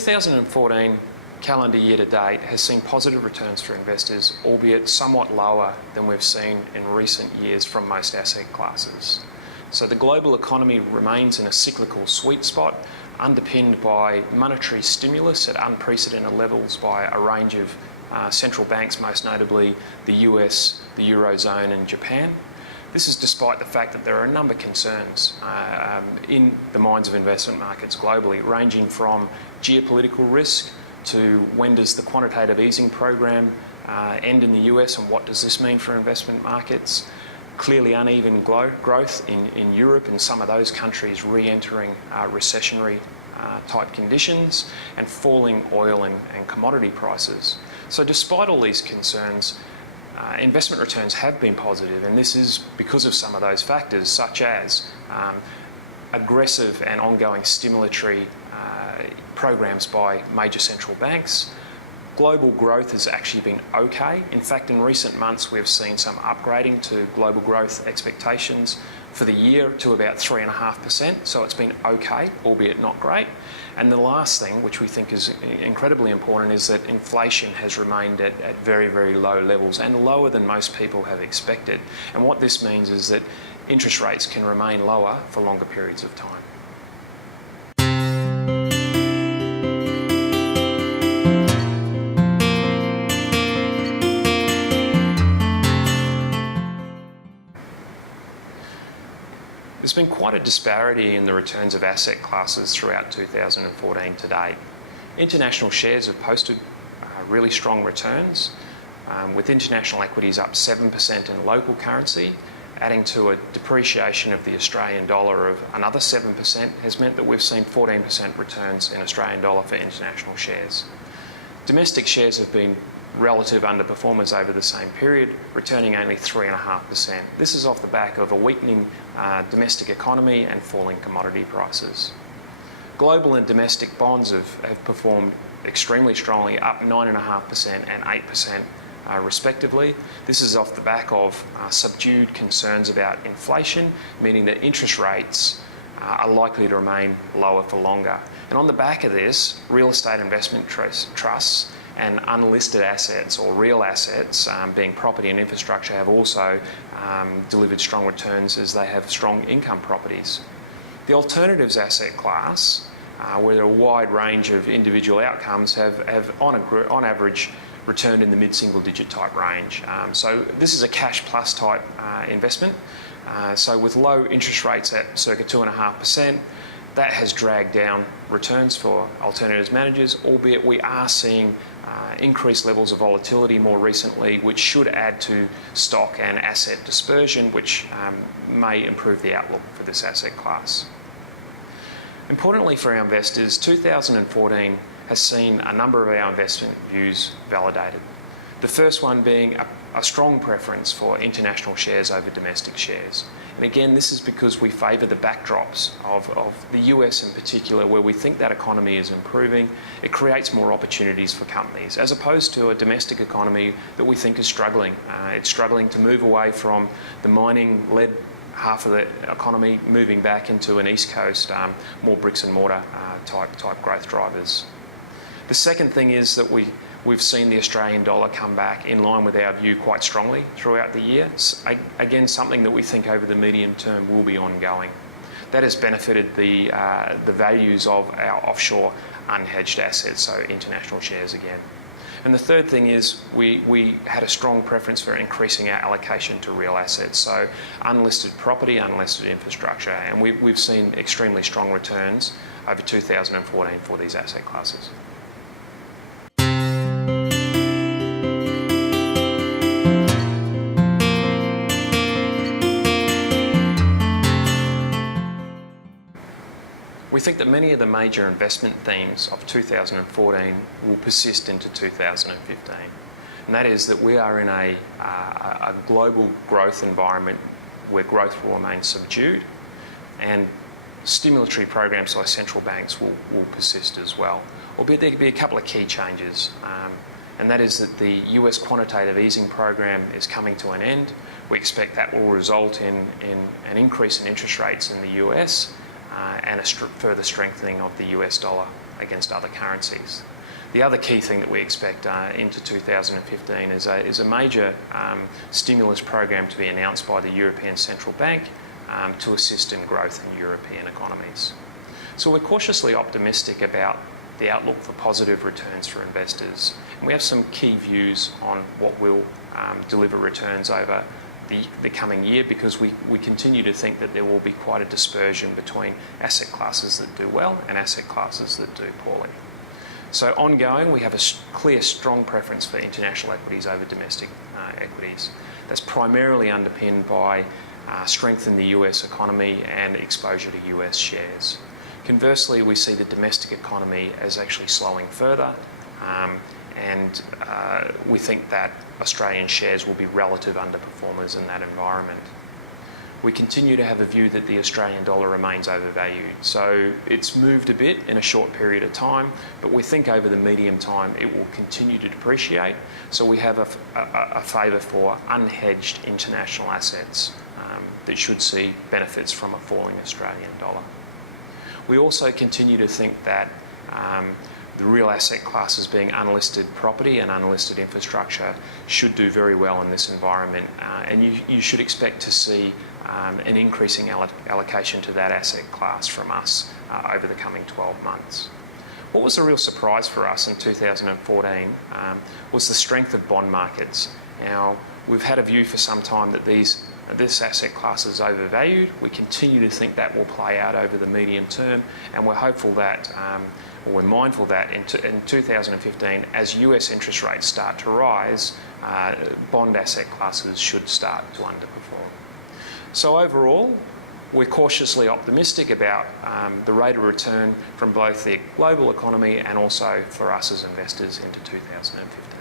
2014 calendar year to date has seen positive returns for investors, albeit somewhat lower than we've seen in recent years from most asset classes. So the global economy remains in a cyclical sweet spot, underpinned by monetary stimulus at unprecedented levels by a range of central banks, most notably the US, the Eurozone and Japan. This is despite the fact that there are a number of concerns in the minds of investment markets globally, ranging from geopolitical risk to when does the quantitative easing program end in the US and what does this mean for investment markets. Clearly uneven growth in Europe and some of those countries re-entering recessionary type conditions, and falling oil and commodity prices. So despite all these concerns, investment returns have been positive, and this is because of some of those factors, such as aggressive and ongoing stimulatory programs by major central banks. Global growth has actually been okay. In fact, in recent months, we've seen some upgrading to global growth expectations for the year to about 3.5%. So it's been okay, albeit not great. And the last thing, which we think is incredibly important, is that inflation has remained at very, very low levels and lower than most people have expected. And what this means is that interest rates can remain lower for longer periods of time. There's been quite a disparity in the returns of asset classes throughout 2014 to date. International shares have posted really strong returns, with international equities up 7% in local currency, adding to a depreciation of the Australian dollar of another 7% has meant that we've seen 14% returns in Australian dollar for international shares. Domestic shares have been relative underperformers over the same period, returning only 3.5%. This is off the back of a weakening domestic economy and falling commodity prices. Global and domestic bonds have performed extremely strongly, up 9.5% and 8% respectively. This is off the back of subdued concerns about inflation, meaning that interest rates are likely to remain lower for longer. And on the back of this, real estate investment trusts and unlisted assets or real assets, being property and infrastructure, have also delivered strong returns as they have strong income properties. The alternatives asset class, where there are a wide range of individual outcomes, have on average returned in the mid-single digit type range. So this is a cash plus type investment. So with low interest rates at circa 2.5%, that has dragged down returns for alternatives managers, albeit we are seeing increased levels of volatility more recently, which should add to stock and asset dispersion, which may improve the outlook for this asset class. Importantly for our investors, 2014 has seen a number of our investment views validated. The first one being a strong preference for international shares over domestic shares. And again, this is because we favour the backdrops of the US in particular, where we think that economy is improving. It creates more opportunities for companies, as opposed to a domestic economy that we think is struggling. It's struggling to move away from the mining-led half of the economy, moving back into an East Coast, more bricks and mortar type growth drivers. The second thing is that we've seen the Australian dollar come back in line with our view quite strongly throughout the year. Again, something that we think over the medium term will be ongoing. That has benefited the values of our offshore unhedged assets, so international shares again. And the third thing is we had a strong preference for increasing our allocation to real assets, so unlisted property, unlisted infrastructure, and we've seen extremely strong returns over 2014 for these asset classes. We think that many of the major investment themes of 2014 will persist into 2015. And that is that we are in a global growth environment where growth will remain subdued, and stimulatory programs by central banks will persist as well. Albeit there could be a couple of key changes, and that is that the US quantitative easing program is coming to an end. We expect that will result in an increase in interest rates in the US, and a further strengthening of the US dollar against other currencies. The other key thing that we expect into 2015 is a major stimulus program to be announced by the European Central Bank to assist in growth in European economies. So we're cautiously optimistic about the outlook for positive returns for investors. And we have some key views on what will deliver returns over the coming year, because we continue to think that there will be quite a dispersion between asset classes that do well and asset classes that do poorly. So ongoing, we have a clear, strong preference for international equities over domestic equities. That's primarily underpinned by strength in the US economy and exposure to US shares. Conversely, we see the domestic economy as actually slowing further, and we think that Australian shares will be relative underperformers in that environment. We continue to have a view that the Australian dollar remains overvalued. So it's moved a bit in a short period of time, but we think over the medium time it will continue to depreciate. So we have a favour for unhedged international assets that should see benefits from a falling Australian dollar. We also continue to think that the real asset classes, being unlisted property and unlisted infrastructure, should do very well in this environment, and you should expect to see an increasing allocation to that asset class from us over the coming 12 months. What was a real surprise for us in 2014 was the strength of bond markets. Now, we've had a view for some time that this asset class is overvalued. We continue to think that will play out over the medium term, and we're hopeful that, or we're mindful that in 2015, as US interest rates start to rise, bond asset classes should start to underperform. So overall, we're cautiously optimistic about the rate of return from both the global economy and also for us as investors into 2015.